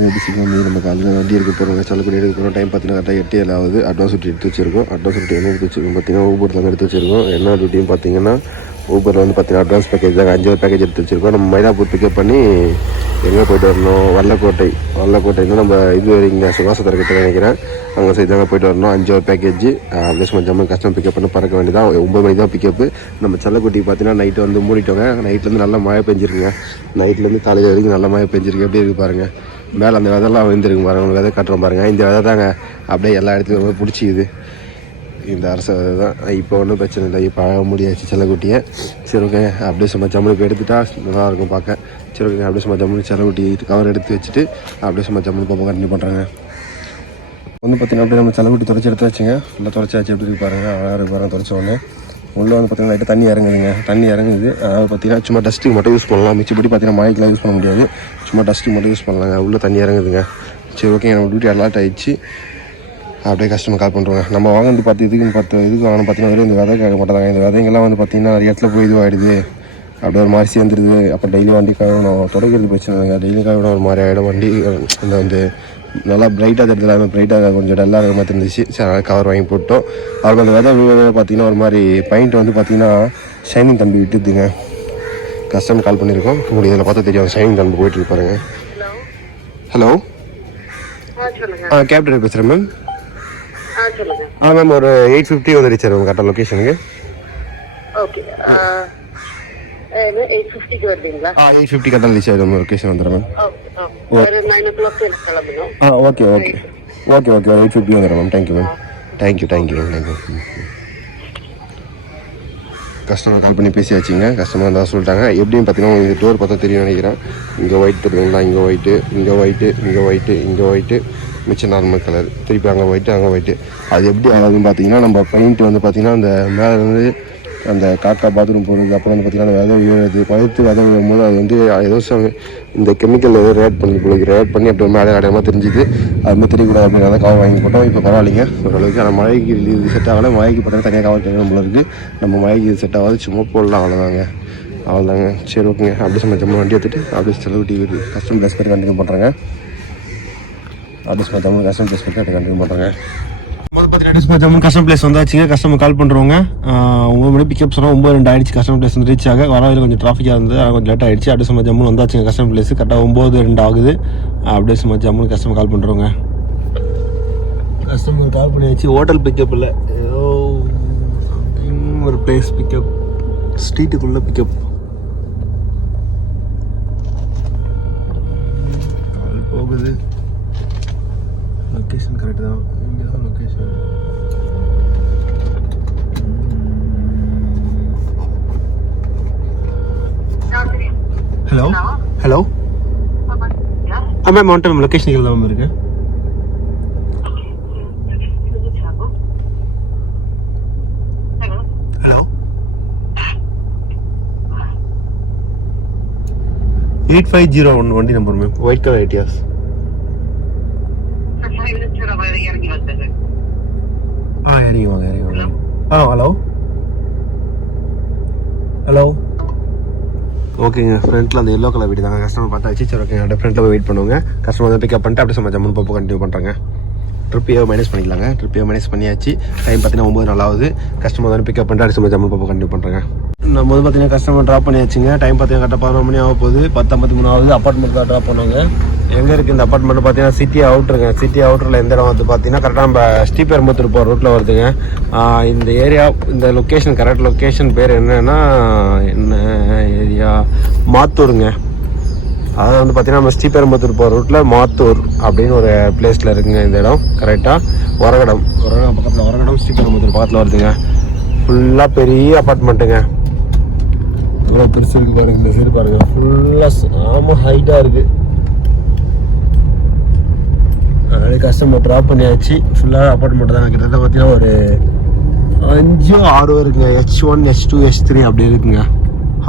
நம்ம காலையில் வண்டி எடுக்க போகிறோம், சல்லக்குடி எடுக்க போகிறோம். டைம் பார்த்தீங்கன்னா கரெக்டாக 8:07 ஆகுது. அட்வான்ஸ் டியூட்டி எடுத்து வச்சிருக்கோம். அட்வான்ஸ் டியூட்டி என்ன எடுத்து வச்சிருக்கோம் பார்த்தீங்கன்னா ஊபர் தாங்க எடுத்து வச்சிருக்கோம். என்ன டியூட்டின்னு பார்த்தீங்கன்னா ஊபரில் வந்து பார்த்தீங்கன்னா அட்வான்ஸ் பேக்கேஜ் தாங்க 5 பேக்கேஜ் எடுத்து வச்சிருக்கோம். நம்ம மயிலாப்பூர் பிக்கப் பண்ணி எங்கே போய்ட்டு வரணும், வல்லக்கோட்டைன்னு நம்ம இது இங்கே சுகாசத்தரை கிட்ட நினைக்கிறேன், அங்கே சைடு தாங்க போய்ட்டு வரணும். 5 பேக்கேஜ் அப்படியே சும்மா ஜம்மு கஸ்டமர் பிக்கப் பண்ணி பறக்க வேண்டியதான். 9 மணிக்கு தான் பிக்கப்பு. நம்ம சல்லக்குட்டி பார்த்தீங்கன்னா நைட்டு வந்து மூடிட்டோங்க. நைட்லேருந்து நல்லா மழை பெஞ்சிருக்குங்க. நைட்லேருந்து காலையில் வரைக்கும் நல்லா மழை பெஞ்சிருக்கு. எப்படி இருக்குது பாருங்கள். மேலே அந்த விதெல்லாம் வந்துருக்கு பாருங்கள். உங்களுக்கு விதை காட்டுறோம் பாருங்கள். இந்த விதை தாங்க அப்படியே எல்லா இடத்துலையும் ரொம்ப பிடிச்சிக்குது. இந்த அரசு விதை தான். இப்போ ஒன்றும் பிரச்சனை இல்லை. இப்போ அழக முடியாச்சு செல்லக்குட்டியை. சரி ஓகே, அப்படியே சும்மா ஜம்முனுக்கு எடுத்துட்டா நல்லாயிருக்கும் பார்க்க. சரி ஓகே, அப்படியே சும்மா ஜம்முனு செல்லக்குட்டி கவர் எடுத்து வச்சுட்டு அப்படியே சும்மா ஜம்முனு பாப்பா கண்டினியூ பண்ணுறாங்க. வந்து பார்த்தீங்கன்னா அப்படியே நம்ம செல்லக்குட்டி துடைச்சி எடுத்து வச்சுங்க. நல்லா துடைச்சாச்சு. எப்படி இருக்கு பாருங்கள். அழகாக பாருங்கள். துடைச்ச உடனே உள்ளே வந்து பார்த்தீங்கன்னா லைட்டாக தண்ணி இறங்குதுங்க. தண்ணி இறங்குது. அதாவது பார்த்தீங்கன்னா சும்மா டஸ்ட்டுக்கு மட்டும் யூஸ் பண்ணலாம். மிச்சப்படி பார்த்தீங்கன்னா மழைக்கெலாம் யூஸ் பண்ண முடியாது. சும்மா டஸ்ட்டுக்கு மட்டும் யூஸ் பண்ணலாங்க. உள்ளே தண்ணி இறங்குதுங்க. சரி ஓகே, நம்ம டியூட்டி அலாட் ஆகிடுச்சு. அப்படியே கஸ்டமர் கால் பண்ணுறோங்க. நம்ம வாங்கிட்டு இதுக்கு வாங்கணும் பார்த்தீங்கன்னா வெறும் இந்த விதை கேட்க மாட்டாங்க. இந்த விதைங்கெல்லாம் வந்து பார்த்தீங்கன்னா நிறைய இடத்துல போய் இதுவாகிடுது. அப்படியே ஒரு மாதிரி சேர்ந்துருது. அப்போ டெய்லி வண்டி கழுவணும். தொடக்கிறது பிரச்சனை இல்லைங்க. டெய்லி கழுவணும் ஒரு மாதிரி ஆகிடும் வண்டி. அந்த வந்து நல்லா பிரைட்டாக தெரியுது. எல்லாமே பிரைட்டாக கொஞ்சம் டல்லாக இருக்கிற மாதிரி இருந்துச்சு. சரி அதனால் கவர் வாங்கி போட்டோம். அவருக்கு அந்த விதை பார்த்தீங்கன்னா ஒரு மாதிரி பெயிண்ட் வந்து பார்த்தீங்கன்னா ஷைனிங் தம்பி விட்டுதுங்க. கஸ்டமர் கால் பண்ணியிருக்கோம். உங்களுக்கு இதில் பார்த்தா தெரியும் ஷைனிங் தம்பி போயிட்டு இருப்பாருங்க. ஹலோ, கேப் டிரைவர் பேசுகிறேன் மேம். மேம் ஒரு 8:50 வந்துடுச்சு மேம் கரெக்டாக லொக்கேஷனுக்கு. ஓகே, 8:50க்கு வருவீங்களா? 8:50 கரெக்டாக வந்துடுச்சு நம்ம லொக்கேஷன் வந்துடுறேன் மேம். ஒரு 9 o'clock கிளம்பணும். ஓகே 8:50 வந்துடுறேன் ma'am. Thank you ma'am. Thank you. Customer கால் பண்ணி பேசியாச்சுங்க. கஸ்டமர் தான் சொல்லிட்டாங்க. எப்படின்னு பார்த்தீங்கன்னா உங்களுக்கு டோர் பார்த்தா தெரியும் நினைக்கிறேன். இங்கே ஒயிட் தெரியுங்களா, இங்கே ஒயிட்டு, மிச்சம் நார்மல் கலர், திருப்பி அங்கே ஒயிட்டு. அது எப்படி ஆகுதுன்னு பார்த்தீங்கன்னா நம்ம பெயிண்ட் வந்து பார்த்தீங்கன்னா அந்த மேலே வந்து அந்த காக்கா பாத்ரூம் போகிறது, அப்புறம் வந்து பார்த்தீங்கன்னா விதை விழுது, விதை விழும்போது அது வந்து ஏதோ இந்த கெமிக்கல் ஏதோ ரேட் பண்ணி அப்படி மேலே அடையாளமாக தெரிஞ்சுது. அதுமாதிரி தெரியக்கூடாது அப்படிங்கிறத கவர் வாங்கி போட்டோம். இப்போ பரவாயில்லைங்க ஓரளவுக்கு. ஆனால் மழைக்கு இது செட் ஆகலை. மழைக்கு போட்டால் தனியாக கவர் கேட்கணும் போல இருக்குது. நம்ம மழைக்கு இது செட் ஆகாது. சும்மா போடலாம், அவ்வளோதாங்க. சரி ஓகேங்க. அப்படியே சும்மா ஜம்மு வண்டி எடுத்துகிட்டு அப்படியே செலவுட்டி கஸ்டமர் பிளேஸ் பண்ணி கண்டினியூ பண்ணுறாங்க. கஸ்டமர் பிளேஸ் வந்தாச்சுங்க. கஸ்டமர் கால் பண்ணுறவங்க 9 மணி பிக்கப் சொன்னால் 9:02 ஆயிடுச்சு. கஸ்டமர் பிளேஸ் வந்து ரீச் ஆக வரவில் கொஞ்சம் டிராஃபிக்காக இருந்தது. ஆனால் கொஞ்சம் லேட் ஆகிடுச்சு. அப்படியே சும்மா ஜம்மு வந்தாச்சுங்க. கஸ்டமர் பிளேஸ் கரெக்டாக 9:02 ஆகுது. அப்படியே சும்மா ஜம்மு கஸ்டமர் கால் பண்ணுறவங்க. கஸ்டமர் கால் பண்ணியாச்சு. ஹோட்டல் பிக்கப் இல்லை, ஏதோ ஒரு பிளேஸ் பிக்கப், ஸ்ட்ரீட்டுக்குள்ளே பிக்கப். கால் போகுது. லொக்கேஷன் கரெக்டு தான். இங்கே தான் location. Hello ma'am one time location இதில் தான் மேம் இருக்கு. ஹலோ 8501 வண்டி number ma'am. White colour ideas. இறங்கி வாங்க. ஹலோ ஓகேங்க. ஃப்ரண்ட்டில் அந்த எல்லோ கலர் வீடு தாங்க. கஸ்டமர் பார்த்தாச்சு. சரி ஓகே, அப்படியே ஃப்ரண்ட்டில் போய் வெயிட் பண்ணுவாங்க. கஸ்டமர் வந்து பிக்கப் பண்ணிட்டு அப்படியே சும்மா ஜம்மு போப்போ கண்டினியூ பண்ணுறாங்க. ட்ரிப்பையோ மைனஸ் பண்ணிக்கலாங்க. பண்ணியாச்சு. டைம் பார்த்தீங்கன்னா 9:04 ஆகுது. கஸ்டமர் வந்து பிக்கப் பண்ணிட்டு அப்படியே சும்மா ஜம்மு போப்போ கண்டினியூ பண்ணுறாங்க. நம்ம வந்து பார்த்தீங்கன்னா கஸ்டமர் ட்ராப் பண்ணியாச்சுங்க. டைம் பார்த்தீங்கன்னா கரெக்டாக 11 மணி ஆக போகுது. 10:53 ஆகுது. அப்பார்ட்மெண்ட் தான் ட்ராப் பண்ணுவாங்க. எங்கே இருக்குது இந்த அப்பார்ட்மெண்ட் பார்த்தீங்கன்னா சிட்டி அவுட்ருங்க. சிட்டி அவுட்டரில் எந்த இடம் வந்து பார்த்தீங்கன்னா கரெக்டாக நம்ம ஸ்ரீபெரும்புத்தூர் போகிற ரூட்டில் வருதுங்க. இந்த ஏரியா, இந்த லொக்கேஷன் கரெக்ட் லொக்கேஷன் பேர் என்ன ஏரியா, மாத்தூருங்க. அதாவது வந்து பார்த்தீங்கன்னா நம்ம ஸ்ரீபெரும்புத்தூர் போகிற ரூட்டில் மாத்தூர் அப்படின்னு ஒரு பிளேஸில் இருக்குங்க இந்த இடம். கரெக்டாக ஒரகடம் பக்கத்தில், ஸ்ரீபெரும்புத்தூர் பக்கத்தில் வருதுங்க. ஃபுல்லாக பெரிய அப்பார்ட்மெண்ட்டுங்க. எவ்வளோ பெருசு இருக்குது பாருங்க. இந்த சைடு பாருங்கள், ஃபுல்லாக ஹைட்டாக இருக்குது. அதனால கஸ்டமர் ட்ராப் பண்ணியாச்சு. ஃபுல்லாக அப்பார்ட்மெண்ட் தான். கிட்டத்தட்ட பார்த்தீங்கன்னா ஒரு 5-6 இருக்குங்க. H1 H2 H3 அப்படி இருக்குங்க.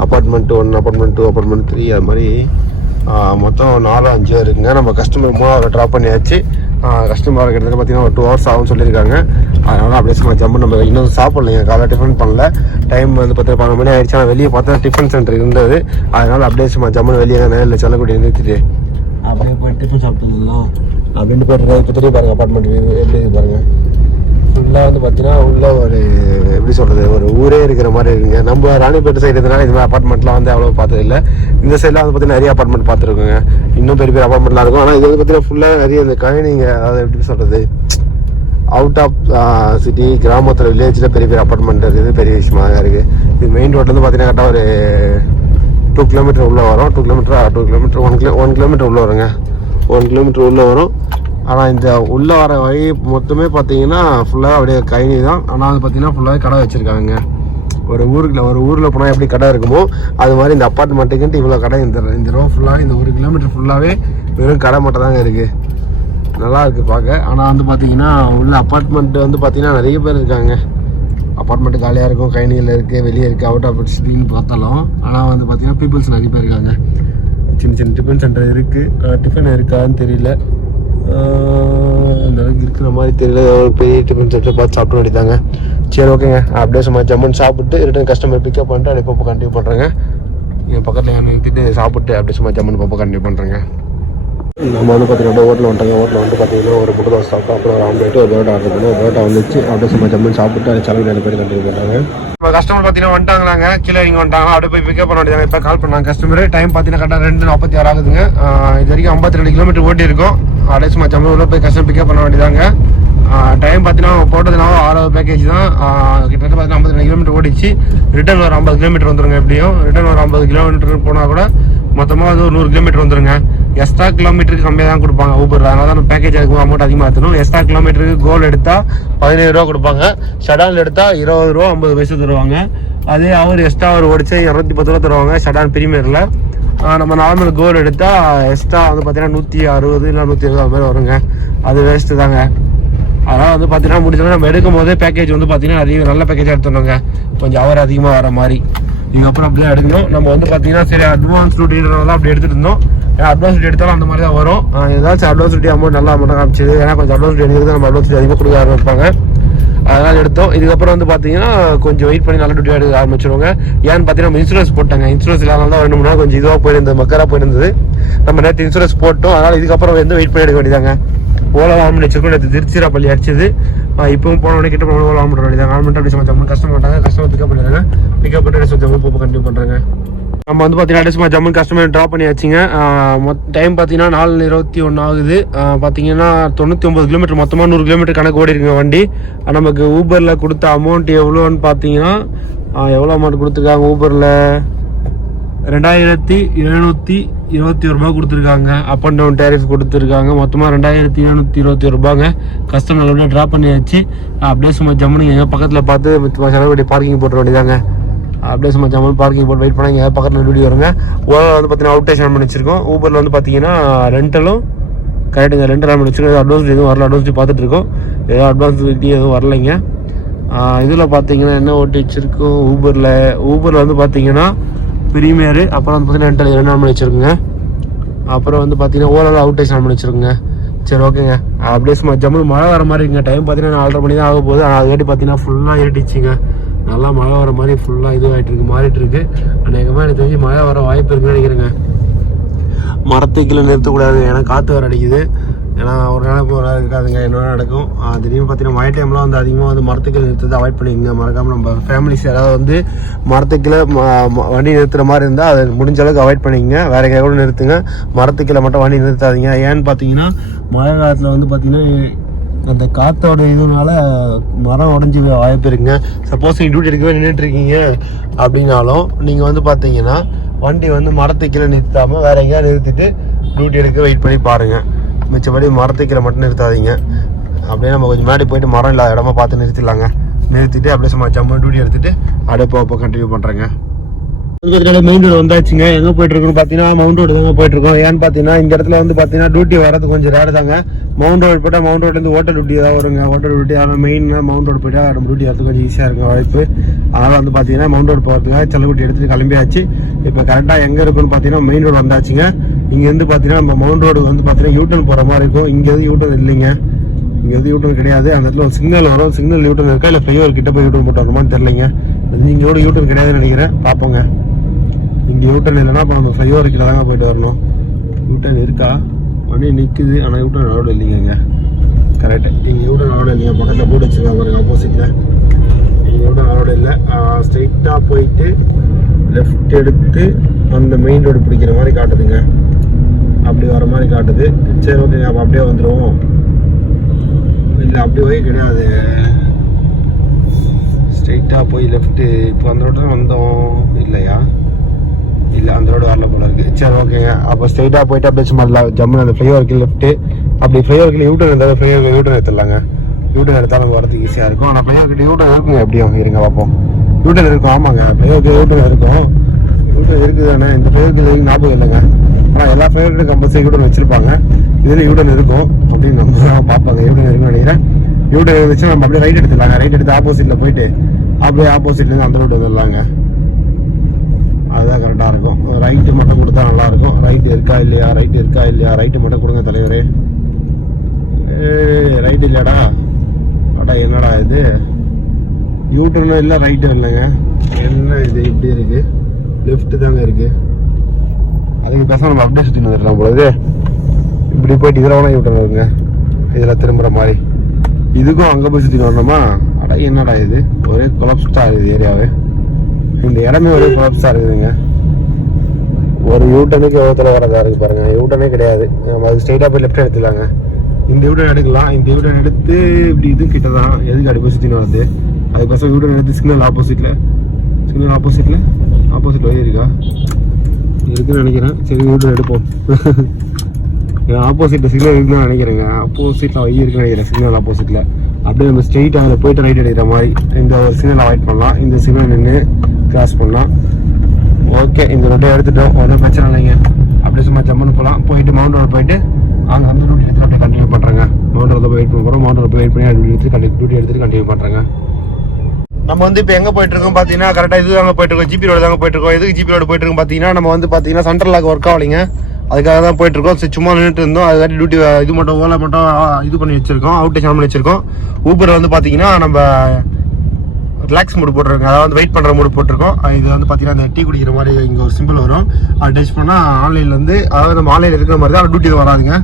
அப்பார்ட்மெண்ட் 1, அப்பார்ட்மெண்ட் 2, அப்பார்ட்மெண்ட் 3 அது மாதிரி மொத்தம் 4-5 இருக்குங்க. நம்ம கஸ்டமர் 3 ட்ராப் பண்ணியாச்சு. கஸ்டமர் கிட்டத்தட்ட பார்த்தீங்கன்னா ஒரு 2 hours ஆகும்னு சொல்லியிருக்காங்க. அதனால் அப்படியே சும்மா ஜம்மு நம்ம இன்னும் சாப்பிட்லைங்க. காலையில் டிஃபன் பண்ணல. டைம் வந்து 10-12 மணி ஆகிடுச்சு. ஆனால் வெளியே பார்த்தா டிஃபன் சென்டர் இருந்தது. அதனால் அப்படியே சும்மா ஜம்மு வெளியே நேரில் செல்லக்கூடிய நிறுத்திட்டு அப்படியே போய் டிஃபன் சாப்பிட்டு வந்துடலாம் அப்படின்ட்டு போயிட்டு இப்போ தெரிய பாருங்கள் அப்பார்ட்மெண்ட் எப்படி இருக்கு பாருங்கள். ஃபுல்லாக வந்து பார்த்தீங்கன்னா உள்ள ஒரு எப்படி சொல்கிறது ஒரு ஊரே இருக்கிற மாதிரி இருக்குங்க. நம்ம ராணிப்பேட்டை சைடு இருந்தனால இது மாதிரி அப்பார்ட்மெண்ட்லாம் வந்து அவ்வளோ பார்த்தது இல்லை. இந்த சைட்லாம் வந்து பார்த்தீங்கன்னா நிறைய அப்பார்ட்மெண்ட் பார்த்துருக்கோங்க. இன்னும் பெரிய பெரிய அப்பார்ட்மெண்ட்லாம் இருக்கும். ஆனால் இது வந்து பார்த்தீங்கன்னா ஃபுல்லாக நிறைய இந்த கழனிங்க, அதாவது எப்படி சொல்கிறது அவுட் ஆஃப் சிட்டி கிராமத்தில் வில்லேஜில் பெரிய பெரிய அப்பார்ட்மெண்ட் இருக்குது. பெரிய விஷயமாக தான் இருக்குது. இது மெயின் ரோட்லேருந்து பார்த்தீங்கன்னா கரெக்டாக ஒரு 2 கிலோமீட்டர் உள்ளே வரும். 2 கிலோமீட்டர் 1 கிலோமீட்டர் உள்ளே வருங்க. 1 கிலோமீட்டர் உள்ளே வரும். ஆனால் இந்த உள்ளே வர வழி மொத்தமே பார்த்தீங்கன்னா ஃபுல்லாக அப்படியே கழனி தான். ஆனால் அது பார்த்தீங்கன்னா ஃபுல்லாகவே கடை வச்சுருக்காங்க. ஒரு ஊரில் போனால் எப்படி கடை இருக்குமோ அது மாதிரி இந்த அப்பார்ட்மெண்ட்டுக்குன்ட்டு இவ்வளோ கடை இந்த ரோ ஃபுல்லாக இந்த 1 கிலோமீட்டர் ஃபுல்லாகவே வெறும் கடை மட்டும் தாங்க இருக்குது. நல்லா இருக்குது பார்க்க. ஆனால் வந்து பார்த்தீங்கன்னா உள்ள அப்பார்ட்மெண்ட் வந்து பார்த்தீங்கன்னா நிறைய பேர் இருக்காங்க. அப்பார்ட்மெண்ட்டு காலியாக இருக்கும், கழனிகள் இருக்குது, வெளியே இருக்குது, அவுட் ஆஃப் சிட்டின்னு பார்த்தாலும். ஆனால் வந்து பார்த்தீங்கன்னா பீப்புள்ஸ் நிறைய பேர் இருக்காங்க. சின்ன சின்ன டிஃபன் சென்டர் இருக்குது. டிஃபன் இருக்கான்னு தெரியல, அந்த அளவுக்கு இருக்கிற மாதிரி தெரியல. பெரிய டிஃபன் சென்டர் பார்த்து சாப்பிட வேண்டியதாங்க. சரி ஓகேங்க, அப்படியே சும்மா ஜம்முன்னு சாப்பிட்டு ரிட்டன் கஸ்டமர் பிக்கப் பண்ணிட்டு அப்படியே பாப்பா கண்டினியூ பண்ணுறேங்க. எங்கள் பக்கத்தில் நிறுத்திட்டு சாப்பிட்டு அப்படியே சும்மா ஜம்முன்னு பாப்பா கண்டினியூ பண்ணுறேங்க. நம்ம வந்து பார்த்தீங்கன்னா ஹோட்டலில் வந்துட்டாங்க. ஹோட்டலில் வந்து பார்த்தீங்கன்னா ஒரு முட்டை தோசை சாப்பிட்டோம், அப்புறம் ஒரு ஆம்லேட்டு, ஒரு பரோட்டா ஆர்டர் பண்ணோம். பரோட்டா வந்துச்சு. அப்படியே சும்மா ஜம்முன்னு சாப்பிட்டு அது சலவை 2 பேர் கண்டினியூ பண்ணுறாங்க. இப்போ கஸ்டமர் பார்த்தீங்கன்னா வந்துட்டாங்களாங்க, கீழே இங்கே வந்துட்டாங்க. அப்படியே போய் பிக்கப் பண்ண வேண்டியதாங்க. இப்போ கால் பண்ணாங்க கஸ்டமர். டைம் பார்த்தீங்கன்னா கரெக்டாக 2:46 ஆகுதுங்க. இது வரைக்கும் 52 கிலோமீட்டர் ஓட்டி இருக்கும். அப்படியே சும்மா ஜம்முன்னு உள்ள போய் கஸ்டமர் பிக்கப் பண்ண வேண்டியதாங்க. டைம் பார்த்தீங்கன்னா போட்டதுனால 6வது பேக்கேஜ் தான். கிட்டத்தட்ட பார்த்தீங்கன்னா 52 கிலோமீட்டர் ஓடிச்சு. ரிட்டர்ன் ஒரு 50 கிலோமீட்டர் வந்துருங்க. எப்படியும் ரிட்டர்ன் ஒரு 50 கிலோமீட்டர் போனால் கூட மொத்தமாக அது ஒரு 100 கிலோமீட்டர் வந்துருங்க. எக்ஸ்ட்ரா கிலோமீட்டருக்கு கம்மியாக தான் கொடுப்பாங்க ஊபர். அதனால தான் பேக்கேஜ் அதுக்கு அமௌண்ட் அதிகமாக ஏற்றணும். எக்ஸ்ட்ரா கிலோமீட்டருக்கு கோல் எடுத்தால் 17 ரூபா கொடுப்பாங்க. ஷடான் எடுத்தால் 20 ரூபா 50 பைசா தருவாங்க. அதே அவர் எக்ஸ்ட்ரா அவர் ஓடிச்சு 210 ரூபா தருவாங்க ஷடான் பிரீமியரில். நம்ம நார்மல் கோல் எடுத்தால் எக்ஸ்ட்ரா வந்து பார்த்தீங்கன்னா 160 இல்லை 120 அது மாதிரி வருங்க. அது வேஸ்ட்டு தாங்க. அதனால் வந்து பார்த்தீங்கன்னா முடிஞ்சோன்னா நம்ம எடுக்கும் போதே பேக்கேஜ் வந்து பார்த்தீங்கன்னா அதிகம் நல்ல பேக்கேஜாக எடுத்துடணுங்க. கொஞ்சம் அவர் அதிகமாக வர மாதிரி. இதுக்கப்புறம் அப்படி தான் எடுக்கணும். நம்ம வந்து பார்த்தீங்கன்னா சரி அட்வான்ஸ் ரூட்டின்றதால அப்படி எடுத்துகிட்டு இருந்தோம். அட்வான்ஸ் ரூட் எடுத்தாலும் அந்த மாதிரி தான் வரும். ஏதாச்சும் அட்வான்ஸ் ரூட்டி அமௌண்ட் நல்ல அமௌண்ட் காமிச்சிது. ஏன்னா கொஞ்சம் அட்வான்ஸ் ரூட் எடுக்கிறது நம்ம அட்வான்ஸ் ரூட் அதிகமாக கொடுக்க ஆரம்பிப்பாங்க. அதனால் எடுத்தோம். இதுக்கப்புறம் வந்து பார்த்தீங்கன்னா கொஞ்சம் வெயிட் பண்ணி நல்ல டியூட்டி எடுக்க ஆரம்பிச்சிருவாங்க. ஏன்னு பார்த்தீங்கன்னா இன்சூரன்ஸ் போட்டாங்க. இன்சூரன்ஸ் இல்லாமல் தான் 2 3 நாள் கொஞ்சம் இதுவாக போயிருந்தது, மக்கராக போயிருந்தது. நம்ம நேற்று இன்சூரன்ஸ் போட்டோம். அதனால் இதுக்கப்புறம் வந்து வெயிட் பண்ணி எடுக்க வேண்டியதாங்க. ஓலா வாமிட்டு வச்சிருக்கோம். நேற்று திருச்சிராப்பள்ளி அடிச்சது. இப்பவும் போன உடனே கிட்ட ஓலா வாமிட்டு வேண்டியதாங்க. வாமிட்டு அப்படி சும்மா கஷ்டம் மாட்டாங்க. கஸ்டமர் பிக்கப் பண்ணிடுறாங்க. பிக்கப் பண்ணிட்டு ஜம்மு போக கண்டினியூ பண்ணுறாங்க. நம்ம வந்து பார்த்தீங்கன்னா சும்மா ஜம்மு கஸ்டமர் ட்ராப் பண்ணியாச்சுங்க. டைம் பார்த்தீங்கன்னா 4:21 ஆகுது. பார்த்தீங்கன்னா 99 கிலோமீட்டர் மொத்தமாக 100 கிலோமீட்டர் கணக்கு ஓடி இருக்குங்க வண்டி. நமக்கு ஊபரில் கொடுத்த அமௌண்ட் எவ்வளோன்னு பார்த்தீங்கன்னா எவ்வளோ அமௌண்ட் கொடுத்துருக்காங்க ஊபரில் 2721 ரூபா கொடுத்துருக்காங்க. அப் அண்ட் டவுன் டேரிஃப் கொடுத்துருக்காங்க. மொத்தமாக 2721 ரூபாங்க. கஸ்டமர் ட்ராப் பண்ணியாச்சு. அப்படியே சும்மா ஜம்முன்னு எங்கள் பக்கத்தில் பார்த்து செலவு பார்க்கிங் போட்டுற வேண்டியதாங்க. அப்படியே சும்மா ஜம்மு பார்க்கிங் போட்டு வெயிட் பண்ணால் எங்கள் பக்கத்தில் வீடியோ வருங்க. ஓலாவில் வந்து பார்த்தீங்கன்னா அவுட் ஸ்டேஷன் பண்ணி வச்சிருக்கோம். ஊபரில் வந்து பார்த்தீங்கன்னா ரெண்டலும் கரெக்டுங்க. ரெண்டல் பண்ணி வச்சிருக்கோம். அட்வான்ஸ் எதுவும் வரல. அட்வான்ஸ் பார்த்துட்டு இருக்கோம். ஏதோ அட்வான்ஸ் எதுவும் வரலைங்க. இதில் பார்த்தீங்கன்னா என்ன ஓட்டி வச்சிருக்கோம் ஊபரில் வந்து பார்த்தீங்கன்னா பிரீமியரு, அப்புறம் வந்து பார்த்தீங்கன்னா ரெண்டல் 2 நாள் பண்ணி வச்சிருக்குங்க. அப்புறம் வந்து பார்த்தீங்கன்னா ஓலாவில் அவுட் ஸ்டேஷன் பண்ணி வச்சிருக்குங்க. சரி ஓகேங்க. அப்படியே சும்மா ஜம்மு மழை வர மாதிரி இருக்குங்க. டைம் பார்த்தீங்கன்னா 4:30 மணி தான் ஆக போகுது. ஆனால் அதுக்காட்டி பார்த்தீங்கன்னா ஃபுல்லாக இருட்டுச்சுங்க. நல்லா மழை வர மாதிரி ஃபுல்லாக இதுவாகிட்டு இருக்கு, மாறிட்டு இருக்கு. அநேகமாக எனக்கு தெரிஞ்சு மழை வர வாய்ப்பு இருக்குன்னு நினைக்கிறேங்க. மரத்துக்கு கீழே நிறுத்தக்கூடாது, ஏன்னா காற்று வர அடிக்குது. ஏன்னா ஒரு நாளைக்கு ஒரு நாள் இருக்காதுங்க, என்ன நடக்கும். திடீர்னு பார்த்தீங்கன்னா மழை டைம்லாம் வந்து அதிகமாக வந்து மரத்துக்கு நிறுத்தத்தை அவாய்ட் பண்ணிக்கங்க. மறக்காமல் நம்ம ஃபேமிலிஸ் யாராவது வந்து மரத்துக்குள்ளே வண்டி நிறுத்துகிற மாதிரி இருந்தால் அதை முடிஞ்ச அளவுக்கு அவாய்ட் பண்ணிக்கங்க. வேற எங்கே கூட நிறுத்துங்க, மரத்துக்குள்ளே மட்டும் வண்டி நிறுத்தாதீங்க. ஏன்னு பார்த்தீங்கன்னா மழை காலத்தில் வந்து பார்த்தீங்கன்னா அந்த காற்றோட இதுனால மரம் உடஞ்சி வாய்ப்பு இருக்குங்க. சப்போஸ் நீங்கள் டியூட்டி எடுக்கவே நின்றுட்டு இருக்கீங்க அப்படின்னாலும் நீங்கள் வந்து பார்த்தீங்கன்னா வண்டி வந்து மரத்துக்கு கீழே நிறுத்தாமல் வேற எங்கேயா நிறுத்திட்டு டியூட்டி எடுக்க வெயிட் பண்ணி பாருங்கள். மிச்சப்படி மரத்துக்கு கீழே மட்டும் நிறுத்தாதீங்க. அப்படியே நம்ம கொஞ்சம் முன்னாடி போயிட்டு மரம் இல்லாத இடமா பார்த்து நிறுத்திடலாங்க. நிறுத்திட்டு அப்படியே சும்மா ஜம்மு டியூட்டி எடுத்துட்டு அப்படியே போக கண்டினியூ பண்ணுறேங்க. மெயின் ரோடு வந்தாச்சுங்க. எங்கே போயிட்டு இருக்கோம்னு பார்த்தீங்கன்னா மவுண்ட் ரோடு தாங்க போயிட்டு இருக்கோம். ஏன்னு பார்த்தீங்கன்னா இந்த இடத்துல வந்து பார்த்தீங்கன்னா டியூட்டி வரது கொஞ்சம் ரேர் தாங்க. மவுண்ட் ரோடு போட்டால் மவுண்ட் ரோட்லேருந்து ஹோட்டல் டியூட்டி தான் வருங்க. ஹோட்டல் டியூட்டி ஆனால் மெயினாக மவுண்ட் ரோடு போயிட்டா நம்ம டியூட்டி வரது கொஞ்சம் ஈஸியாக இருக்கும் வாய்ப்பு. அதனால் வந்து பார்த்தீங்கன்னா மவுண்ட் ரோடு போகிறதுக்காக செல்லக்குட்டி எடுத்துகிட்டு கிளம்பியாச்சு. இப்போ கரெக்டாக எங்கே இருக்குன்னு பார்த்தீங்கன்னா மெயின் ரோடு வந்தாச்சுங்க. இங்கேருந்து பார்த்தீங்கன்னா நம்ம மவுண்ட் ரோடு வந்து பார்த்தீங்கன்னா யூட்டர்ன் போகிற மாதிரி இருக்கும். இங்கே எதுவும் யூட்டர்ன் இல்லைங்க, இங்கே எதுவும் யூட்டர்ன் கிடையாது. அந்த இடத்துல ஒரு சிக்னல் வரும். சிக்னல் யூட்டர்ன் இருக்கா இல்லை ஃப்ளைஓவர் கிட்ட போய் யூட்டர்ன் போட்டு வரணுமான்னு தெரியலைங்க. இங்கேயோட யூட்டர்ன் கிடையாதுன்னு நினைக்கிறேன். பார்ப்போங்க. இங்கே யூட்டர்ன் இல்லைன்னா அப்போ நம்ம ஃப்ளைஓவர் கிட்ட தாங்க போயிட்டு வரணும். யூட்டன் இருக்கா வண்டி நிற்குது, ஆனால் யூட்டன் அலோடு இல்லைங்க. கரெக்டு, இங்கே யூட்டன் அலோடு இல்லைங்க. பக்கத்தில் போட்டு வச்சுருக்காங்க பாருங்க ஆப்போசிட்டில். இங்கே யூட்டன் அலோடு இல்லை. ஸ்ட்ரைட்டாக போயிட்டு லெஃப்ட் எடுத்து அந்த மெயின் ரோடு பிடிக்கிற மாதிரி காட்டுதுங்க. அப்படி வர மாதிரி காட்டுது. சரி ஓகே, அப்போ அப்படியே வந்துடுவோம். இல்லை அப்படி போய் கிடையாது, ஸ்ட்ரைட்டாக போய் லெஃப்ட்டு. இப்போ அந்த ரோடு தான் வந்தோம் இல்லையா? இல்லை அந்த ரோடு வரல போல இருக்குது. சரி ஓகேங்க, அப்போ ஸ்ட்ரைட்டாக போயிட்டு அப்படியே சும்மா ஜம்முன்னு அந்த ஃப்ளைஓவருக்கு லெஃப்ட்டு. அப்படி ஃப்ளைஓவருக்கு யூட்டன் இருந்தாலும் ஃப்ளைஓவருக்கு யூட்டன் எடுத்துடலாங்க. யூட்டன் எடுத்தாலும் வரதுக்கு ஈஸியாக இருக்கும். ஆனால் ஃப்ளைஓவர்கிட்ட யூட்டன் இருக்குங்க எப்படியும். இருங்க பார்ப்போம். யூட்டன் இருக்கும், ஆமாங்க ஃப்ளைஓவருக்கு யூட்டன் இருக்கும். யூட்டன் இருக்குது தானே, இந்த ஃப்ளைஓவருக்கு ஞாபகம் இல்லைங்க. ஆனால் எல்லா ஃப்ளைஓவர்கிட்ட கம்பல்சரி யூட்டன் வச்சுருப்பாங்க. இதில் யூட்டன் இருக்கும் அப்படின்னு நம்ம பார்ப்பாங்க. யூட்டன் இருக்குன்னு நினைக்கிறேன். யூட்டன் இருந்துச்சு நம்ம அப்படியே ரைட் எடுத்துடலாங்க. ரைட் எடுத்து ஆப்போசிட்டில் போயிட்டு அப்படியே ஆப்போசிட்லேருந்து அந்த ரோடு வந்துடலாங்க. அதுதான் கரெக்டாக இருக்கும். ரைட்டு மட்டும் கொடுத்தா நல்லாயிருக்கும். ரைட்டு இருக்கா இல்லையா, ரைட்டு இருக்கா இல்லையா, ரைட்டு மட்டும் கொடுங்க தலைவரே. ரைட்டு இல்லையாடா? அடா என்னடா இது, யூட்டர்னும் இல்லை ரைட்டும் இல்லைங்க. என்ன இது இப்படி இருக்குது? லெஃப்ட்டு தாங்க இருக்குது. அதுக்கு பேச நம்ம அப்படியே சுற்றி வந்துடலாம் பொழுது. இப்படி போயிட்டு இதில் வேணால் யூட்டர் இருக்குங்க. இதில் திரும்புகிற மாதிரி. இதுக்கும் அங்கே போய் சுற்றி வரணுமா? அடா என்னடா இது, ஒரே கொலாப்ஸ்டாக இருக்குது ஏரியாவே. இந்த இடமே ஒரே கொலாப்ஸாக இருக்குதுங்க. ஒரு யூட்டனுக்கு எவ்வளோ வரதா இருக்குது பாருங்க. யூட்டனே கிடையாது. நம்ம அது ஸ்ட்ரைட்டாக போய் லெஃப்ட் எடுத்துலாங்க. இந்த யூட்டன் எடுக்கலாம். இந்த யூட்டன் எடுத்து இப்படி இது கிட்ட தான் எதுக்கு அப்படி போய் சுற்றினு வருது. அதுக்கு பசங்க யூட்டன் எடுத்து சிக்னல் ஆப்போசிட்டில் வழி இருக்கா இருக்குன்னு நினைக்கிறேன். சரி யூட்டன் எடுப்போம். ஆப்போசிட்டில் சிக்னல் இருக்குன்னு நினைக்கிறேங்க. ஆப்போசிட்டில் வழி இருக்குன்னு நினைக்கிறேன். சிக்னல் ஆப்போசிட்டில் அப்படியே நம்ம ஸ்ட்ரெயிட்டாக அதில் போயிட்டு ரைட் எடுக்கிற மாதிரி இந்த ஒரு சிக்னல் அவாய்ட் பண்ணலாம். இந்த சிக்னல் நின்று கிராஸ் பண்ணலாம். ஓகே, இந்த ரோட்டை எடுத்துட்டோம், ஒன்றும் பிரச்சனை இல்லைங்க. அப்படியே சும்மா ஜம்முன்னு போகலாம். போயிட்டு மவுண்ட் ரோடு போயிட்டு அங்கே அந்த டியூட்டி எடுத்து அப்படியே கண்டினியூ பண்ணுறேங்க. மவுண்ட் ரோட போய் வெயிட் பண்ண போகிறோம். மவுண்ட் ரோட போய் வெயிட் பண்ணி டியூட்டி எடுத்துட்டு கண்டினியூ பண்ணுறேங்க. நம்ம வந்து இப்போ எங்கே போயிட்டு இருக்கோம் பார்த்தீங்கன்னா, கரெக்டாக இது தாங்க போயிட்டு இருக்கோம். ஜிபி ரோடு தாங்க போயிட்டு இருக்கோம். எதுக்கு ஜிபி ரோடு போயிட்டு இருக்கோம் பார்த்தீங்கன்னா, நம்ம வந்து பார்த்தீங்கன்னா சென்ட்ரல் லாக் ஒர்க் ஆகலைங்க. அதுக்காக தான் போயிட்டு இருக்கோம். சரி சும்மா நின்றுட்டு இருந்தோம். அதுக்காட்டி டியூட்டி இது மட்டும் ஓலா மட்டும் இது பண்ணி வச்சிருக்கோம். அவுட்டேஜ் ஆன் பண்ணி வச்சிருக்கோம். ஊபர் வந்து பார்த்தீங்கன்னா நம்ம ரிலாக்ஸ் மூடு போட்டிருக்கோம். அதாவது வந்து வெயிட் பண்ணுற மூடு போட்டிருக்கோம். இது வந்து பார்த்தீங்கன்னா அந்த டீ குடிக்கிற மாதிரி இங்கே ஒரு சிம்பிள் வரும். அது டச் பண்ணால் ஆன்லைனில் வந்து, அதாவது நம்ம ஆன்லைனில் இருக்கிற மாதிரி தான் டியூட்டி வராதுங்க.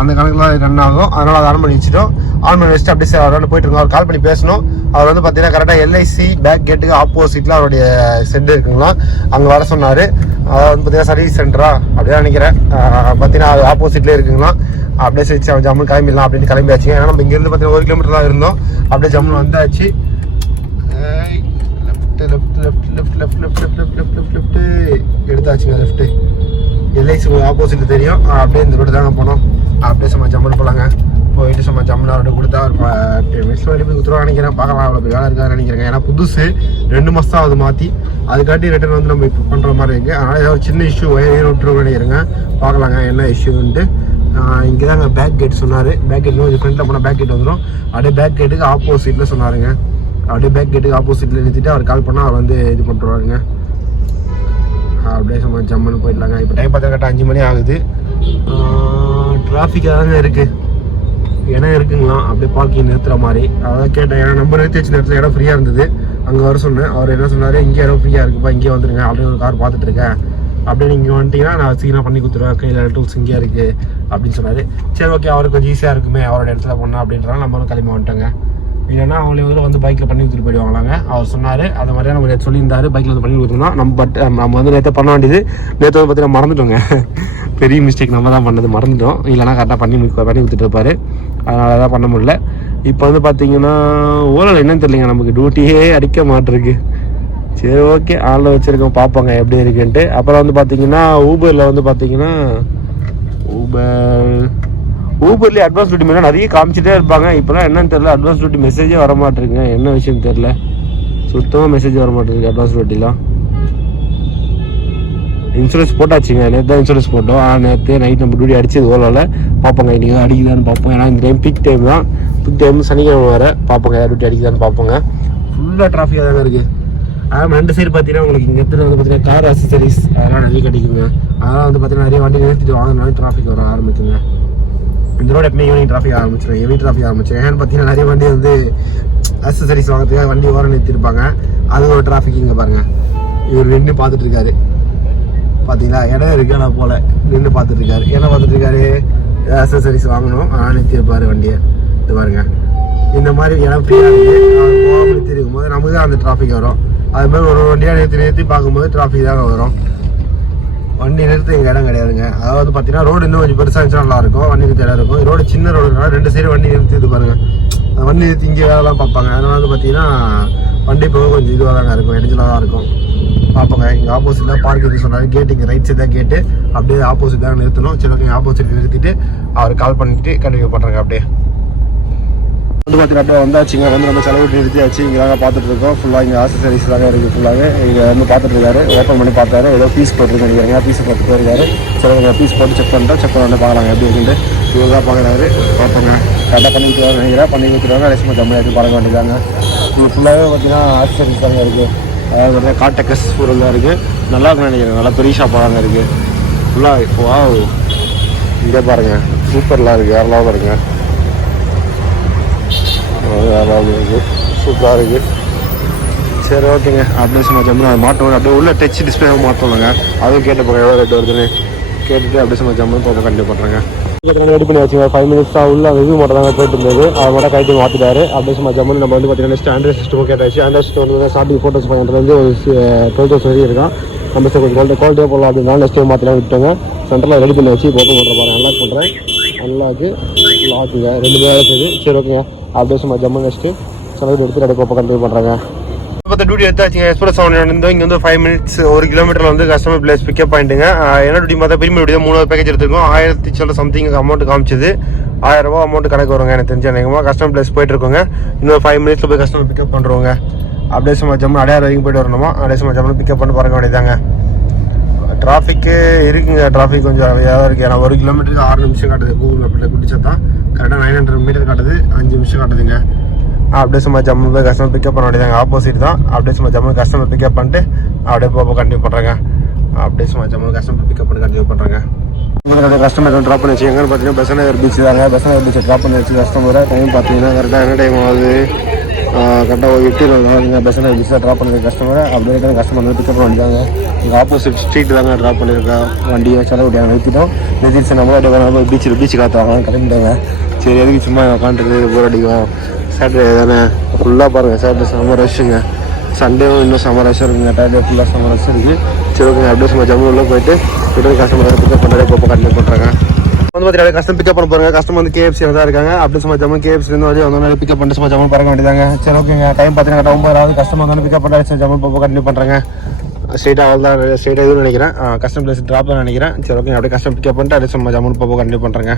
அந்த கணக்கில் ரன் ஆகும். அதனால் அதை ஆன் பண்ணி வச்சுட்டோம். ஆன் பண்ணி வச்சுட்டு அப்படியே அவர் போயிட்டு இருக்கோம். அவர் கால் பண்ணி பேசணும். அவர் வந்து பார்த்தீங்கன்னா கரெக்டாக எல்ஐசி பேக் கேட்டுக்கு ஆப்போசிட்டில் அவருடைய சென்டர் இருக்குங்களா, அங்கே வர சொன்னார். அதாவது வந்து பார்த்தீங்கன்னா சர்வீஸ் சென்டரா அப்படியே நினைக்கிறேன். பார்த்தீங்கன்னா அது ஆப்போசிட்லேயே இருக்குங்களா. அப்படியே சரி அவன் ஜம்முன்னு கிளம்பிடலாம் அப்படின்னு கிளம்பியாச்சு. ஏன்னா நம்ம இங்கேருந்து பார்த்தீங்கன்னா 1 கிலோமீட்டர் தான் இருந்தோம். அப்படியே ஜம்முன்னு வந்தாச்சு. லெஃப்ட் எடுத்தாச்சுங்க. லெஃப்ட்டு எல்ஐசி ஆப்போசிட்ல தெரியும். அப்படியே இந்த ரோடு தாங்க போனோம். அப்படியே சும்மா ஜம்முன்னு போகலாங்க. போயிட்டு சும்மா ஜம்முன்னு அவர்கிட்ட கொடுத்தா ஒரு 10 மினிட்ஸில் வெளியே போய் கொடுத்துருவா நினைக்கிறேன். பார்க்கலாம் அவ்வளோ வேலை இருக்கான்னு நினைக்கிறேன். ஏன்னா புதுசு 2 மாதம் தான் அது மாற்றி. அதுக்காட்டி ரிட்டர்ன் வந்து நம்ம இப்போ பண்ணுற மாதிரி இருக்குது. அதனால் ஏதாவது ஒரு சின்ன இஷ்யூ வயர் விட்டுருவோம் நினைக்கிறேங்க. பார்க்கலாங்க என்ன இஷ்யூன்ட்டு. இங்கே தாங்க பேக் கேட் சொன்னார். பேக் கேட் கொஞ்சம் ஃப்ரெண்டில் போனால் பேக் கேட் வந்துடும். அப்படியே பேக் கேட்டுக்கு ஆப்போசிட்டில் சொன்னாருங்க. அப்படியே பேக் கேட்டுக்கு ஆப்போசிட்டில் நிறுத்திட்டு அவர் கால் பண்ணால் அவர் வந்து இது பண்ணுறாருங்க. அப்படியே சும்மா ஜம்முன்னு போயிடலாங்க. இப்போ டைம் பார்த்தா கரெக்டாக 5 மணி ஆகுது. டிராஃபிக்காக தாங்க இருக்குது. இடம் இருக்குங்களா அப்படியே பார்க்கிங் நிறுத்துகிற மாதிரி. அதான் கேட்டேன். ஏன்னா நம்ம நிறுத்தி வச்சு நேரத்தில் இடம் ஃப்ரீயாக இருந்தது. அங்கே வர சொன்னேன். அவர் என்ன சொன்னார், இங்கே இடம் ஃப்ரீயாக இருக்குப்பா, இங்கே வந்துருங்க. அப்படியே ஒரு கார் பார்த்துட்டு இருக்கேன். அப்படியே நீங்கள் வந்துட்டீங்கன்னா நான் சீக்கிரம் பண்ணி கொடுத்துருவேன். கையில் டூல்ஸ் இங்கே இருக்குது அப்படின்னு சொன்னார். சரி ஓகே, அவருக்கு கொஞ்சம் ஈஸியாக இருக்குமே அவரோட இடத்துல பண்ணா அப்படின்றாங்க. நம்மளும் கிளம்பி வந்துட்டோங்க. இல்லைன்னா அவங்களே வந்து பைக்கில் பண்ணி கொடுத்துட்டு போயிடுவாங்களாங்க. அவர் சொன்னார். அது மாதிரியே நம்ம நேற்று சொல்லியிருந்தாரு பைக்கில் வந்து பண்ணி கொடுத்துருந்தோம். நம்ம வந்து நேற்று பண்ண வேண்டியது நேற்று வந்து பார்த்தீங்கன்னா மறந்துட்டோங்க. பெரிய மிஸ்டேக் நம்ம தான் பண்ணது, மறந்துட்டோம். இல்லைனா கரெக்டாக பண்ணி கொடுத்துட்டு இருப்பார். அதனால தான் பண்ண முடியல. இப்போ வந்து பார்த்தீங்கன்னா ஓலாவில் என்னன்னு தெரியலைங்க, நமக்கு டியூட்டியே அடிக்க மாட்டிருக்கு. சரி ஓகே, ஆனில் வச்சுருக்கோம், பார்ப்போங்க எப்படி இருக்குன்ட்டு. அப்புறம் வந்து பார்த்தீங்கன்னா ஊபரில் வந்து பார்த்தீங்கன்னா ஊபர்லேயே அட்வான்ஸ் டியூட்டி மேலே நிறைய காமிச்சிட்டே இருப்பாங்க. இப்போலாம் என்னன்னு தெரியல, அட்வான்ஸ் டியூட்டி மெசேஜே வர மாட்டேருங்க. என்ன விஷயம் தெரியல, சுத்தமாக மெசேஜ் வர மாட்டேருக்கு அட்வான்ஸ் டியூட்டிலாம். இன்சூரன்ஸ் போட்டாச்சுங்க. நேற்று தான் இன்சூரன்ஸ் போட்டோம். நேற்று நைட் நம்ம டியூட்டி அடிச்சது ஓலாவில். பார்ப்போங்க இன்றைக்கி அடிக்குதான்னு பார்ப்போம். ஏன்னா இந்த டைம் பீக் டைம் தான். பீக் டைம் சனிக்கிழமை வேறு. பார்ப்போங்க டியூட்டி அடிக்குதான்னு பார்ப்போங்க. ஃபுல்லாக டிராஃபிக்காக தாங்க இருக்குது. ஆனால் 2 சைடு பார்த்தீங்கன்னா உங்களுக்கு இங்கே எடுத்துகிட்டு வந்து பார்த்தீங்கன்னா கார் அக்சசரிஸ் அதெல்லாம் நிறைய கிடைக்குங்க. அதெல்லாம் வந்து பார்த்தீங்கன்னா நிறைய வண்டி நிறுத்திட்டு வாங்கினாலும் டிராஃபிக் வர ஆரம்பிக்குங்க. இந்த ரோடு எப்பவுமே ஈவினிங் டிராஃபிக் ஆரம்பிச்சிடும், ஹெவி டிராஃபிக் ஆரம்பிச்சிடும். ஏன்னு பார்த்தீங்கன்னா நிறைய வண்டி வந்து அக்சசரிஸ் வாங்கிறதுக்காக வண்டி ஓரம் நிறுத்திருப்பாங்க. அது ஒரு டிராஃபிக். இங்கே பாருங்கள், இவர் நின்று பார்த்துட்டு இருக்காரு. பார்த்தீங்களா இடம் இருக்கு. ஆனால் போல நின்று பார்த்துட்டு இருக்காரு. என்ன பார்த்துட்டு இருக்காரு? அக்சசரிஸ் வாங்கணும். நிறுத்திருப்பாரு வண்டியை. இது பாருங்க, இந்த மாதிரி இடம் ஃப்ரீயாக இருக்குது. அது போகாமல் நிறுத்தி இருக்கும்போது நமக்கு தான் அந்த டிராஃபிக் வரும். அது மாதிரி ஒரு வண்டியாக நிறுத்தி பார்க்கும்போது டிராஃபிக் தாங்க வரும். வண்டி நிறுத்த எங்கள் இடம் கிடையாதுங்க. அதாவது பார்த்தீங்கன்னா ரோடு இன்னும் கொஞ்சம் பெருசாக இருந்துச்சா நல்லாயிருக்கும். வண்டி நிறுத்த இடம் இருக்கும். ரோடு சின்ன ரோடுனால 2 சைடு வண்டி நிறுத்தி இது பாருங்க. வண்டி நிறுத்தி இங்கே வேலைலாம் பார்ப்பாங்க. அதனால வந்து பார்த்தீங்கன்னா வண்டி போக கொஞ்சம் இதுவாக தாங்க இருக்கும், இடைஞ்சலாக தான் இருக்கும். பார்ப்போங்க. இங்கே ஆப்போசிட்டில் பார்க்கிங் சொன்னார். கேட்டு இங்கே ரைட் சைட் தான் கேட்டு, அப்படியே ஆப்போசிட் தான் நிறுத்தணும். சரி ஓகே, ஆப்போசிட் நிறுத்திட்டு அவர் கால் பண்ணிட்டு கண்டினியூ பண்ணுறாங்க. அப்படியே வந்து பார்த்தீங்கன்னா அப்படியே வந்தாச்சுங்க. வந்து நம்ம செலவு நிறுத்தியாச்சு. இங்கே தாங்க பார்த்துட்டு இருக்கோம். ஃபுல்லாக இங்கே ஆக்சசரிஸ் தாங்க இருக்குது. ஃபுல்லாக இங்கே வந்து பார்த்துட்டு இருக்காரு. ஓப்பன் பண்ணி பார்த்தாரு. ஏதோ பீஸ் போட்டுருக்கு நினைக்கிறேன். பீஸ் போட்டு போயிருக்காரு. சரி பீஸ் போட்டு செக் பண்ணிட்டோம். செக் பண்ணி பார்க்கலாங்க எப்படி இருக்குன்னு. இவர் தான் பார்க்குறாரு. பார்ப்போங்க. கரெக்டாக பண்ணி வைக்கிறாங்க நினைக்கிறேன். பண்ணி வைக்கிறாங்க. ரெஸ்ட் கம்மியாக பார்க்க வேண்டியதாங்க. இது ஃபுல்லாகவே பார்த்தீங்கன்னா ஆக்சசரிஸ் தாங்க இருக்குது. அதாவது பார்த்தீங்கன்னா காட்டக்கஸ் பொருள் தான் இருக்குது. நல்லா இருக்குன்னு நினைக்கிறேன். நல்லா பெரிய ஷாப்பாக தாங்க இருக்குது. ஃபுல்லாக இப்போ இங்கே பாருங்கள், சூப்பர்லாம் இருக்குது. யாரெல்லாம் இருக்குங்க, சூப்பராக இருக்குது. சரி ஓகேங்க. அப்படியே சும்மா ஜம்மு அதை மாட்டோம். அப்படியே உள்ள டச் டிஸ்பிளே மாற்றோங்க. அதுவும் கேட்டு போங்க எவ்வளோ ரேட் வருதுன்னு கேட்டுட்டு அப்படியே சும்மா ஜம்மு போக கண்டிப்பாக பண்ணுறேங்க. ரெடி பண்ணி வச்சுங்க. 5 மினிட்ஸ் தான் உள்ள இது மட்டும் தாங்க போயிட்டு இருந்தது. அதை மட்டும் கைட்டு மாற்றிட்டாரு. அப்படியே சும்மா ஜம்மு நம்ம வந்து பார்த்தீங்கன்னா நெக்ஸ்ட் ஆண்ட்ராய்ட் சிஸ்டம் கேட்டாச்சு. ஆண்ட்ராய்ட் சிஸ்டம் வந்து ஸ்டார்டிங் ஃபோட்டோஸ் பண்ணுறது ஒரு 12,000 வரைக்கும் இருக்கும். நம்ம கொஞ்சம் குவாலிட்டியாக போடலாம் அப்படின்னா நெக்ஸ்ட் மாற்றலாம் விட்டுங்க. சென்டரில் ரெடி பண்ணி வச்சு ஓப்பன் பண்ணுற பாருங்க. அன்லாக் பண்ணுறேன். அன்லாக்கு லாக்குங்க 2 பேர் இருக்குது. சரி ஓகேங்க. அப்படியே சும்மா ஜம்மு நெக்ஸ்ட்டு செலவு எடுத்து ரெடி போப்போ கண்டினியூ பண்ணுறாங்க. இப்போ டியூட்டி எடுத்தாச்சுங்க. எக்ஸ்பிரஸ் இருந்தோம். இங்கே வந்து 5 மினிட்ஸ் 1 கிலோமீட்டரில் வந்து கஸ்டமர் பிளேஸ் பிக்கப் பாயிண்ட்டுங்க. என்ன டியூட்டி பார்த்தா பிரீமியம் டியூட்டி 3 பேக்கேஜ் எடுத்துருக்கோம். 1000 சொல்ல சம்திங் அமௌண்ட் காமிச்சது. 1000 ரூபா அமௌண்ட் கணக்கு வருங்க. எனக்கு தெரிஞ்ச அநேகமாக கஸ்டமர் பிளேஸ் போயிட்டு இருக்கோங்க. இன்னொரு 5 மினிட்ஸில் போய் கஸ்டமர் பிக்கப் பண்ணுறோங்க. அப்படியே சும்மா ஜம்மு அடையாறு வரைக்கும் போயிட்டு வரணுமா. அப்படியே சும்மா ஜம்மு பிக்கப் பண்ணி பறக்க வேண்டியதாங்க. டிராஃபிக்கு இருக்குங்க. டிராஃபிக் கொஞ்சம் அவையாக இருக்குது. ஏன்னா 1 கிலோமீட்டருக்கு 6 நிமிஷம் காட்டுது. கூகுள் மேப்பில் குடிச்சா தான் கரெக்டாக 900 மீட்டர் காட்டுது. 5 நிமிஷம் காட்டுதுங்க. அப்படியே சும்மா ஜம்மு போய் கஸ்டமர் பிக்கப் பண்ண வேண்டியதாங்க. ஆப்போசிட் தான். அப்படியே சும்மா ஜம்மு கஸ்டமர் பிக்கப் பண்ணிட்டு அப்படியே போக கண்டினியூ பண்ணுறாங்க. அப்படியே சும்மா ஜம்மு கஸ்டமர் பிக்கப் பண்ணி கண்டினியூ பண்ணுறாங்க. கஸ்டமர் ட்ராப் பண்ணி வச்சு எங்கன்னு பார்த்தீங்கன்னா பெசநகர் பீச் தாங்க. பெசநகர் பீச்சை ட்ராப் பண்ணி வச்சு கஸ்டமரை டைம் பார்த்தீங்கன்னா கரெக்டாக என்ன டைம் ஆகுது? கரெக்டாக 8:20 பெசநகர் பீச்சில் ட்ராப் பண்ணி கஸ்டமரை அப்படியே கஸ்டமர் வந்து பிக்கப் பண்ணி வந்தாங்க. இங்கே ஆப்போசிட் ஸ்ட்ரீட் தாங்க ட்ராப் பண்ணியிருக்கேன். வண்டியை செலவு நிறுத்திட்டோம். நிறுத்திச்சு நம்மளும் அப்படியே பீச்சு காற்றாங்க கிளம்பிட்டாங்க. சரி எதுக்கு சும்மா உட்காந்துட்டு போர் அடிக்கும். சாட்டர்டே தானே ஃபுல்லாக பாருங்கள். சாட்டர்டே செம்ம ரஷ்ஷுங்க. சண்டேவும் இன்னும் செம்ம ரஷ்ஷாக இருக்குங்க. சாட்டர்டே ஃபுல்லாக செம்ம ரஷ் இருக்குது. சரி ஓகே. அப்படியே சும்மா ஜம்மு உள்ள போயிட்டு கஸ்டமர் பிக்கப் பண்ணுறதே போப்போ கண்டினியூ பண்ணுறாங்க. வந்து பார்த்தீங்கன்னா கஸ்டமர் பிக்கப் பண்ண போகிறாங்க. கஸ்டமர் வந்து KFC தான் இருக்காங்க. அப்படியே சும்மா ஜம்மு KFCலேருந்து வரையும் வந்தோடனே பிக்கப் பண்ணிட்டு சும்மா ஜம்மு பறக்க வேண்டியதாங்க. சரி ஓகேங்க. டைம் பார்த்தீங்கன்னா 9 கஸ்டமர் வந்து பிக்கப் பண்ணுறாங்க. ஜம்மு போப்போ கண்டினியூ பண்ணுறாங்க. ஸ்ட்ரெயிட்டாக அவள் தான் ஸ்ட்ரெயிட்டாக எதுவும் நினைக்கிறேன். கஸ்டமர் பிளேஸ் ட்ராப் தான் நினைக்கிறேன். சரி ஓகே. அப்படியே கஸ்டமர் பிக்கப் பண்ணிட்டு அப்படியே சும்மா ஜம்மு போப்போ கண்டினியூ பண்ணுறாங்க.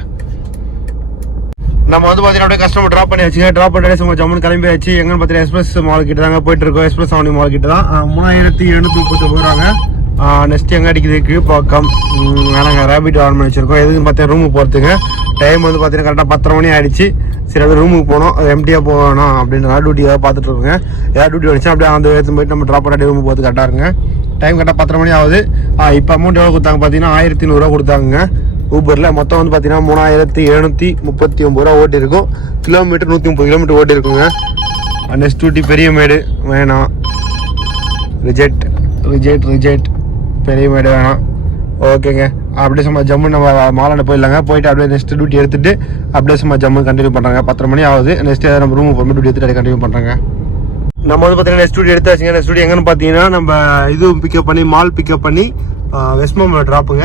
நம்ம வந்து பார்த்தீங்கன்னா அப்படியே கஸ்டமர் ட்ராப் பண்ணி வச்சுங்க. ட்ராப் பண்ணிட்டு சும்மா ஜம்முன்னு கிளம்பியாச்சு. எங்கன்னு பார்த்தீங்கன்னா எக்ஸ்பிரஸ் மால் கிட்ட தாங்க போயிட்டு இருக்கோம். எக்ஸ்பிரஸ் அவனி மால் கிட்ட தான் 3739 ரூபாங்க. நெக்ஸ்ட் எங்கே அடிக்குது பக்கம் நாங்கள் ரேபிட் ஆன் பண்ணி வச்சிருக்கோம். எதுக்குன்னு பார்த்தீங்கன்னா ரூமுக்கு போகிறதுங்க. டைம் வந்து பார்த்தீங்கன்னா கரெக்டாக 10:30 மணி ஆயிடுச்சு. சரி அப்படியே ரூமுக்கு போகணும். எம்டியாக போகணும் அப்படின்னு டியூட்டியாக பார்த்துட்டு இருக்கோங்க. ஏதாவது டியூட்டி வந்துச்சு அப்படியே அந்த எடுத்து போயிட்டு நம்ம ட்ராப் பண்ணி ரூமுக்கு போகிறது கரெக்டாக இருங்க. டைம் கரெக்டாக 10:30 மணி ஆகுது. இப்போ அமௌண்ட் எவ்வளோ கொடுத்தாங்க பார்த்தீங்கன்னா 1100 ரூபா கொடுத்தாங்க. ஊபரில் மொத்தம் வந்து பார்த்தீங்கன்னா 3739 ரூபா ஓட்டி இருக்கும். கிலோமீட்டர் 130 கிலோமீட்டர் ஓட்டி இருக்குங்க. நெக்ஸ்ட் டியூட்டி பெரியமேடு வேணாம். ரிஜெக்ட் பெரியமேடு வேணாம். ஓகேங்க. அப்படியே சும்மா ஜம்மு நம்ம மாலாண்ட போயிடலாங்க. போயிட்டு அப்படியே நெக்ஸ்ட் டியூட்டி எடுத்துட்டு அப்படியே சும்மா ஜம்மு கண்டினியூ பண்ணுறாங்க. 10:30 மணி ஆகுது. நெக்ஸ்ட் நம்ம ரூமுக்கு போய் டியூட்டி எடுத்துட்டு கண்டினியூ பண்ணுறாங்க. நம்ம வந்து பார்த்தீங்கன்னா நெக்ஸ்ட் டியூட்டி எடுத்தாச்சுங்க. நெக்ஸ்ட் டியூட்டி எங்கன்னு பார்த்தீங்கன்னா நம்ம இது பிக்கப் பண்ணி மால் பிக்கப் பண்ணி வெஸ்ட்மாமில் ட்ராப்புங்க.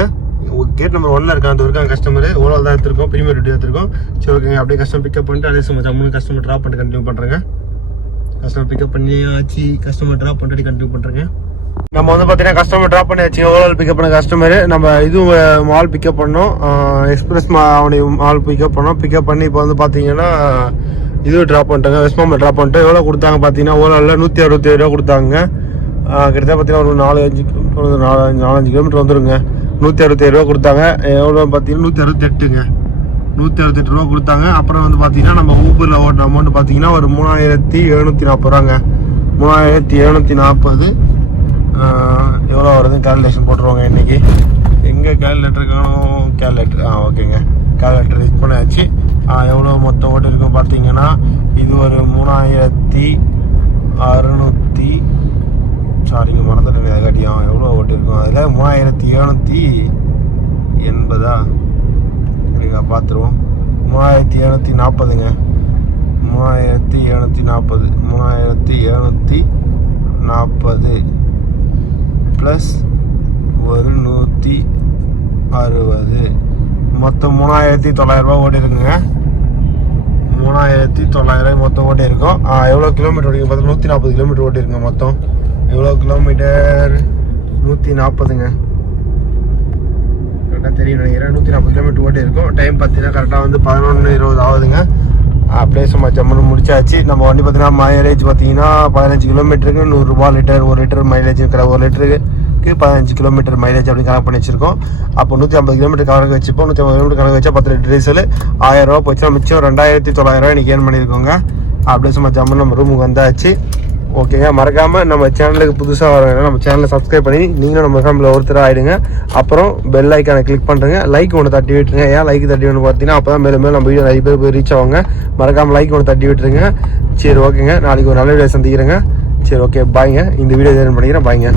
கேட் நம்பர் 1 இருக்கான். அந்த இருக்காங்க கஸ்டமர் ஓவரால் தான் எடுத்துருக்கோம். பிரீமியம் டியூட்டி எடுத்துருக்கோம். சரி ஓகேங்க. அப்படியே கஸ்டமர் பிக்கப் பண்ணிட்டு அதே சும்மா ஜம்மு கஸ்டமர் ட்ராப் பண்ணிட்டு கண்டினியூ பண்ணுறேங்க. கஸ்டமர் பிக்கப் பண்ணி ஆச்சு. கஸ்டமர் ட்ராப் பண்ணிட்டு கண்டினியூ பண்ணுறேங்க. நம்ம வந்து பார்த்தீங்கன்னா கஸ்டமர் ட்ராப் பண்ணி ஆச்சு. ஓவரால் பிக்கப் பண்ண கஸ்டமர் நம்ம இதுவும் மால் பிக்கப் பண்ணோம். எக்ஸ்பிரஸ் அவனுடைய மால் பிக்கப் பண்ணோம். பிக்கப் பண்ணி இப்போ வந்து பார்த்தீங்கன்னா இது ட்ராப் பண்ணிட்டாங்க. வெஸ்ட்மாமில் ட்ராப் பண்ணிட்டு எவ்வளோ கொடுத்தாங்க பார்த்தீங்கன்னா ஓவராலில் 167 ரூபா கொடுத்தாங்க. கிட்டத்தட்ட பார்த்தீங்கன்னா ஒரு 4-5 கிலோமீட்டர் வந்துருங்க. 167 ரூபா கொடுத்தாங்க. எவ்வளோ பார்த்தீங்கன்னா 168ங்க. 168 ரூபா கொடுத்தாங்க. அப்புறம் வந்து பார்த்தீங்கன்னா நம்ம ஊபரில் ஓட்டின அமௌண்ட் பார்த்தீங்கன்னா ஒரு 3740 ரூபாங்க. 3740 எவ்வளோ வருதுன்னு கேல்குலேஷன் போட்டுருவாங்க இன்றைக்கி. எங்கே கேல்குலேட்டர் காணும்? கேல்குலேட்டர் ஓகேங்க. கேல்குலேட்டர் யூஸ் பண்ணியாச்சு. எவ்வளோ மொத்தம் ஓட்டு இருக்கும் பார்த்தீங்கன்னா இது ஒரு 3600 சாரிங்க மறந்துட்டேன். அதை காட்டியும் எவ்வளோ ஓட்டு இருக்கும் அதில் இல்லை 3780 சரிங்க பார்த்துருவோம். 3740ங்க. 3740 ப்ளஸ் ஒரு 160 மொத்தம் 3900 ஓடி இருக்குங்க. 3900 மொத்தம் ஓடி இருக்கும். எவ்வளோ கிலோமீட்டர் ஓடிங்க பார்த்தா 140 கிலோமீட்டர் ஓடி இருக்குங்க. மொத்தம் எவ்வளோ கிலோமீட்டர்? 140ங்க. கரெக்டாக தெரியும் நினைக்கிறேன். 140 கிலோமீட்டர் ஓடி இருக்கும். டைம் பார்த்தீங்கன்னா கரெக்டாக வந்து 11:20 ஆகுதுங்க. அப்படியே சும்மா ஜம்முன்னு முடிச்சாச்சு. நம்ம வண்டி பார்த்தீங்கன்னா மைலேஜ் பார்த்தீங்கன்னா 15 கிலோமீட்டருக்கு 100 ரூபா லிட்டர். 1 லிட்டர் மைலேஜ் இருக்கிற 1 லிட்டருக்கு 15 கிலோமீட்டர் மைலேஜ் அப்படி கணக்கு பண்ணி வச்சிருக்கோம். அப்போ 150 கிலோமீட்டர் கணக்கு வச்சுப்போம். 150 கிலோமீட்டர் கணக்கு வச்சா 10 லிட்டர் டீசல் 1000 ரூபா போச்சுன்னா மிச்சம் 2900 இன்னைக்கு ஏர்ன் பண்ணியிருக்கோங்க. அப்படியே சும்மா ஜம்முன்னு நம்ம ரூமுக்கு வந்தாச்சு. ஓகேங்க, மறக்காம நம்ம சேனலுக்கு புதுசாக வரவங்க நம்ம சேனலை சப்ஸ்கிரைப் பண்ணி நீங்களும் நம்ம ஃபேமிலியில் ஒருத்தர் ஆகிடுங்க. அப்புறம் பெல் ஐக்கானை கிளிக் பண்ணுறேங்க. லைக் ஒன்று தட்டி விட்டுருங்க. ஏன் லைக் தட்டி விட்டு பார்த்தீங்கன்னா அப்போ தான் மேலும் மேலும் நம்ம வீடியோ நிறைய பேர் போய் ரீச் ஆகுங்க. மறக்காமல் லைக் ஒன்று தட்டி விட்டுருங்க. சரி ஓகேங்க, நாளைக்கு ஒரு நல்ல வீடியோ சந்திக்கிறேங்க. சரி ஓகே, பாய்ங்க. இந்த வீடியோ பண்ணிக்கிறேன். பாய்ங்க.